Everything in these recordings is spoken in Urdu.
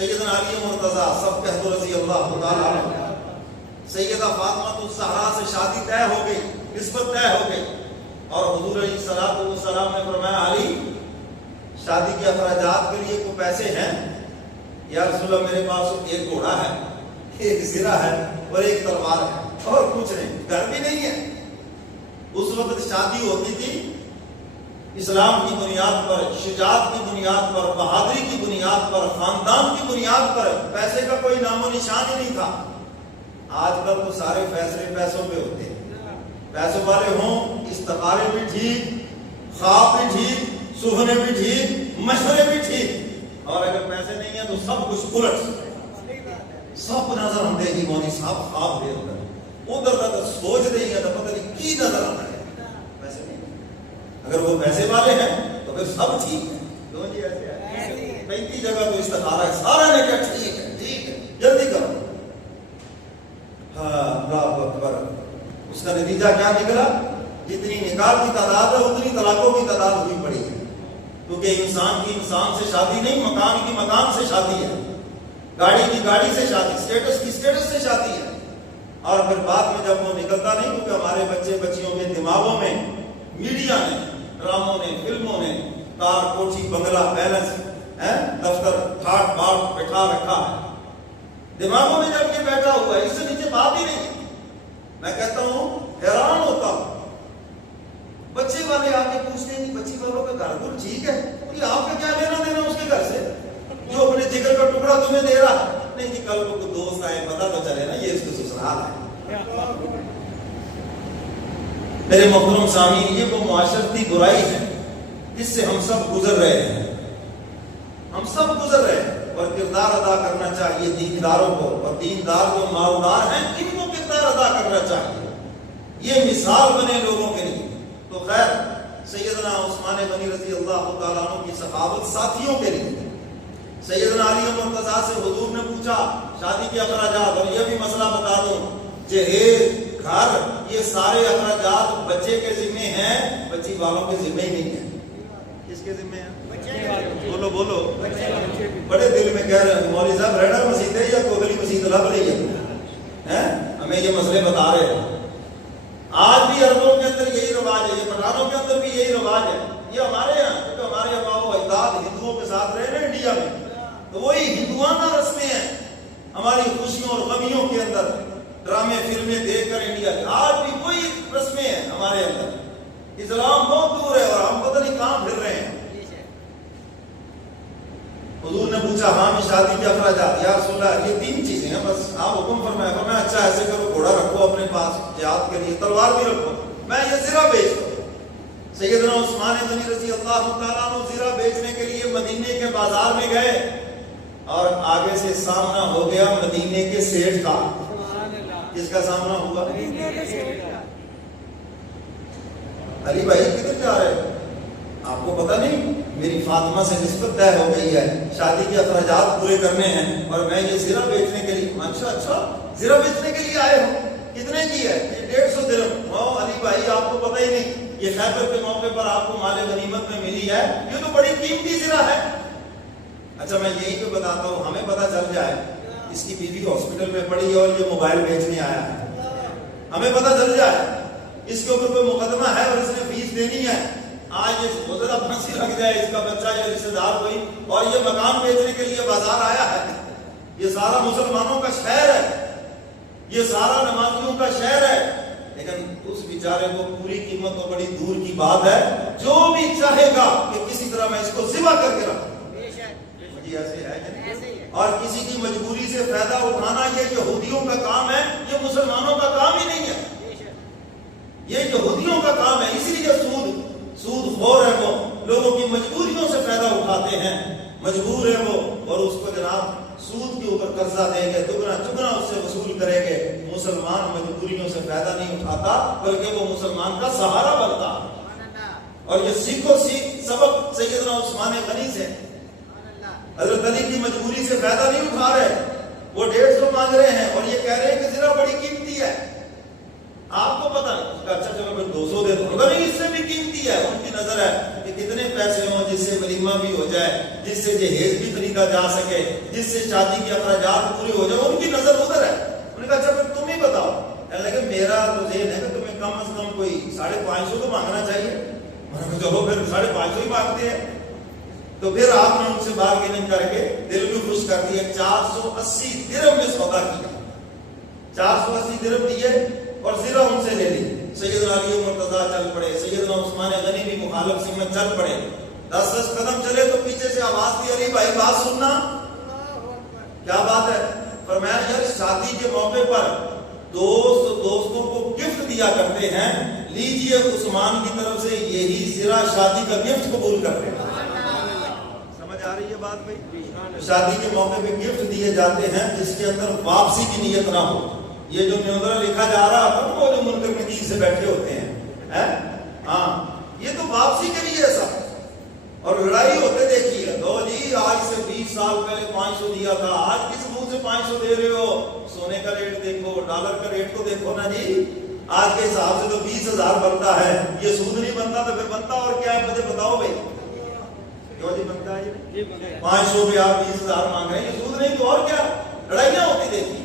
سیدنا علی مرتضیٰ سب کہہ دو رضی اللہ تعالیٰ عنہ، سیدہ فاطمہ الزہرا سے شادی طے ہو گئی، نسبت طے ہو گئی، اور حضور علیہ الصلوۃ والسلام نے فرمایا علی شادی کے اخراجات کے لیے کوئی پیسے ہیں؟ یا رسول اللہ میرے پاس ایک گھوڑا ہے، ایک زرہ ہے اور ایک تلوار ہے، اور کچھ نہیں، گھر بھی نہیں ہے۔ اس وقت شادی ہوتی تھی اسلام کی بنیاد پر، شجاعت کی بنیاد پر، بہادری کی بنیاد پر، خاندان کی بنیاد پر، پیسے کا کوئی نام و نشان ہی نہیں تھا۔ آج کل تو سارے فیصلے پیسوں پہ ہوتے ہیں، پیسوں والے ہوں استخارے بھی ٹھیک، خواب بھی ٹھیک، سہنے بھی ٹھیک، مشورے بھی ٹھیک، اور اگر پیسے نہیں ہیں تو سب کچھ الٹ، سب نظر آتے ہی مولوی صاحب خواب دے ادھر ادھر سوچ رہی ہے تو پتہ نہیں کی نظر آتا ہے، پیسے نہیں۔ اگر وہ پیسے والے ہیں تو پھر سب ٹھیک ہے، کیوں جی ایسے ہے؟ 35 جگہ تو استخارہ ہے، سارا نے کہا ٹھیک ہے ٹھیک ہے جلدی کرو۔ ہاں اللہ اکبر، اس کا نتیجہ کیا نکلا؟ جتنی نکاح کی تعداد ہے اتنی طلاقوں کی تعداد ہوئی پڑی ہے، کیونکہ انسان کی انسان سے شادی نہیں، مکان کی مکان سے شادی ہے، گاڑی کی گاڑی سے شادی، اسٹیٹس کی اسٹیٹس سے شادی ہے، اور پھر بعد میں جب وہ نکلتا نہیں، کیونکہ ہمارے بچے بچیوں کے دماغوں میں میڈیا نے، ڈراموں نے، فلموں نے کار کوٹھی بنگلہ پیلس دفتر ٹھاٹ باٹ بٹھا رکھا ہے دماغوں میں، جب یہ بیٹھا ہوا ہے اس سے نیچے بات ہی نہیں۔ میں کہتا ہوں حیران ہوتا ہوں، بچے والے آ کے پوچھتے ہیں بچی والوں کا گھر گھر ٹھیک ہے، یہ آپ کا کیا لینا دینا اس کے گھر سے جو اپنے جگر کا ٹکڑا تمہیں دے رہا ہے؟ نہیں جی کل کو کوئی دوست آئے پتا تو چلے نا یہ اس کو سسرال ہے۔ میرے محترم سامعین، یہ وہ معاشرتی برائی ہے جس سے ہم سب گزر رہے ہیں، ہم سب گزر رہے ہیں، اور کردار ادا کرنا چاہیے دینداروں کو، اور دیندار جو مالدار ہیں ان کو کردار ادا کرنا چاہیے، یہ مثال بنے لوگوں کے لیے۔ تو خیر سیدنا عثمان غنی رضی اللہ تعالیٰ عنہ کی صحابت ساتھیوں کے لیے، سیدنا علی مرتضیٰ سے حضور نے پوچھا شادی کے اخراجات، اور یہ بھی مسئلہ بتا دوں جہیز گھر یہ سارے اخراجات بچے کے ذمے ہیں، بچی والوں کے ذمے ہی نہیں ہیں۔ کس کے ذمے ہیں؟ بولو بولو، بڑے دل میں کہہ رہے ہیں مولوی صاحب ریڈر مسجد ہے یا کوگلی مسجد لگ رہی ہے، ہمیں یہ مسئلے بتا رہے ہیں۔ آج بھی عربوں کے اندر یہی رواج ہے، یہ پٹھانوں کے اندر بھی یہی رواج ہے، یہ ہمارے یہاں کیونکہ ہمارے آباء و اجداد ہندوؤں کے ساتھ رہے نا انڈیا میں، تو وہی ہندوانہ رسمیں ہیں ہماری خوشیوں اور غمیوں کے اندر، ڈرامے فلمیں دیکھ کر انڈیا کی آج بھی وہی رسمیں ہیں ہمارے اندر۔ اسلام بہت دور ہے اور ہم پتہ نہیں کہاں پھر رہے ہیں۔ حضور نے پوچھا ہاں میں شادی کے اخراجات، یا رسول اللہ یہ 3 چیزیں ہیں بس، آپ حکم فرمایا۔ فرمایا اچھا ایسے کرو گھوڑا رکھو اپنے پاس جہاد کے لیے، تلوار بھی رکھو، میں یہ زرہ بیچ دوں۔ سیدنا عثمان غنی رضی اللہ تعالیٰ عنہ زرہ بیچنے کے لیے مدینے کے بازار میں گئے، اور آگے سے سامنا ہو گیا مدینے کے سیٹھ کا۔ کس کا سامنا ہوا؟ علی بھائی کدھر جا رہے ہیں؟ آپ کو پتہ نہیں میری فاطمہ سے نسبت طے ہو گئی ہے، شادی کے اخراجات پورے کرنے ہیں، اور میں یہ زرہ بیچنے کے لیے۔ اچھا زرہ بیچنے کے لیے آئے ہو، کتنے کی ہے؟ یہ 150 درہم۔ علی بھائی آپ کو پتہ ہی نہیں یہ خیبر کے موقع پر آپ کو مال غنیمت میں ملی ہے، یہ تو بڑی قیمتی زرہ ہے۔ اچھا میں یہی تو بتاتا ہوں، ہمیں پتہ چل جائے اس کی بیوی ہاسپٹل میں پڑی ہے اور یہ موبائل بیچنے آیا ہے، ہمیں پتہ چل جائے اس کے اوپر کوئی مقدمہ ہے اور اس نے فیس دینی ہے، آج یہ بہت زیادہ پھانسی لگ جائے اس کا بچہ یا رشتے دار کوئی، اور یہ مکان بیچنے کے لیے بازار آیا ہے۔ یہ سارا مسلمانوں کا شہر ہے، یہ سارا نمازیوں کا شہر ہے، لیکن اس بیچارے کو پوری قیمت تو بڑی دور کی بات ہے، جو بھی چاہے گا کہ کسی طرح میں اس کو ذبح کر کے رکھوں، ایسے ہے، اور کسی کی مجبوری سے فائدہ اٹھانا یہ یہودیوں کا کام ہے، یہ مسلمانوں کا کام ہی نہیں ہے، یہ یہودیوں کا کام ہے۔ اسی لیے سود خور ہے، وہ لوگوں کی مجبوریوں سے فائدہ اٹھاتے ہیں، مجبور ہے وہ، اور اس کو جناب سود کے اوپر قرضہ دیں گے، دگنا چگنا اس سے وصول کریں گے۔ مسلمان مجبوریوں سے فائدہ نہیں اٹھاتا بلکہ وہ مسلمان کا سہارا بنتا، اور یہ سیکھو سیکھ سبق سیدنا عثمان غنی سے۔ حضرت علی کی مجبوری سے فائدہ نہیں اٹھا رہے، وہ 150 مانگ رہے ہیں اور یہ کہہ رہے ہیں کہ زرہ بڑی قیمتی ہے، آپ کو پتہ نہیں، اچھا چلو پھر 200 دے دو، اگر اس سے بھی قیمتی ہے، ان کی نظر ہے کہ اتنے پیسے ہوں جس سے ولیمہ بھی ہو جائے, جس سے جہیز بھی خریدا جا سکے, جس سے شادی کے اخراجات پورے ہو جائے, ان کی نظر ادھر ہے. انہوں نے کہا اچھا پھر تم ہی بتاؤ. کہنے لگے میرا تو ذہن ہے کہ تمہیں کم از کم کوئی 550 تو مانگنا چاہیے. میں نے کہا چلو پھر 550 ہی مانگتے ہیں. تو پھر آپ نے ان سے بارگیننگ کر کے دل بھی خوش کر دیا, 480 درہم میں سودا کیا. 480 درہم دیے اور زرہ ان سے لے لی. سیدنا علی مرتضیٰ چل پڑے, سیدنا عثمان غنی بھی مخالف سمت چل پڑے. 10 قدم چلے تو پیچھے سے آواز دی, علی بھائی بات سننا. کیا بات ہے؟ فرمایا یار شادی کے موقع پر دوستوں کو گفٹ دیا کرتے ہیں, لیجئے عثمان کی طرف سے یہی زرہ شادی کا گفٹ قبول کرتے ہیں. سمجھ آ رہی ہے بات بھائی؟ شادی کے موقع پہ گفٹ دیے جاتے ہیں جس کے اندر واپسی کی نیت نہ ہو. یہ جو نیوزرا لکھا جا رہا تھا وہ جو منکر نکیر سے بیٹھے ہوتے ہیں, ہاں یہ تو واپسی کے لیے ایسا. اور لڑائی ہوتے دیکھیے, دو جی آج سے 20 سال پہلے 500 دیا تھا, آج کس منہ سے 500 دے رہے ہو؟ سونے کا ریٹ دیکھو, ڈالر کا ریٹ تو دیکھو نا جی. آج کے حساب سے تو 20,000 بنتا ہے. یہ سود نہیں بنتا تو پھر بنتا اور کیا ہے مجھے بتاؤ بھائی. کیوں جی بنتا ہے یہ 500 پہ آپ 20,000 مانگ رہے ہیں, یہ سود نہیں تو اور کیا. لڑائیاں ہوتی دیکھی.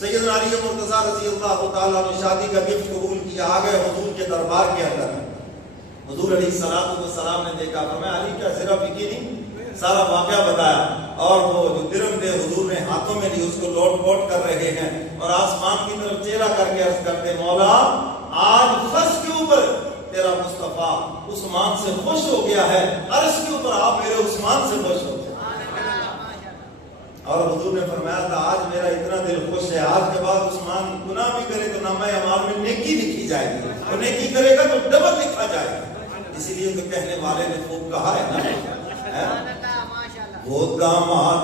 سیدنا علی مرتضیٰ رضی اللہ تعالیٰ نے شادی کا گفٹ قبول کیا, آ گئے حضور کے دربار کے اندر. حضور علیہ السلام نے دیکھا, فرمایا علی کیا زرہ بکی نہیں؟ سارا واقعہ بتایا. اور وہ جو درہم تھے حضور نے ہاتھوں میں لی, اس کو لوٹ پوٹ کر رہے ہیں اور آسمان کی طرف چہرہ کر کے عرض کرتے, مولا آج فرش کے اوپر تیرا مصطفیٰ عثمان سے خوش ہو گیا ہے, عرش کے اوپر آپ میرے عثمان سے خوش ہو. اور حضور نے فرمایا تھا آج میرا اتنا دل خوش ہے, آج کے بعد عثمان گناہ بھی کرے تو نامہ اعمال میں نیکی لکھی جائے گی, اور نیکی کرے گا تو ڈبل لکھا جائے گا. اسی لیے تو کہنے والے نے خوب کہا ہے نا, وہ داماد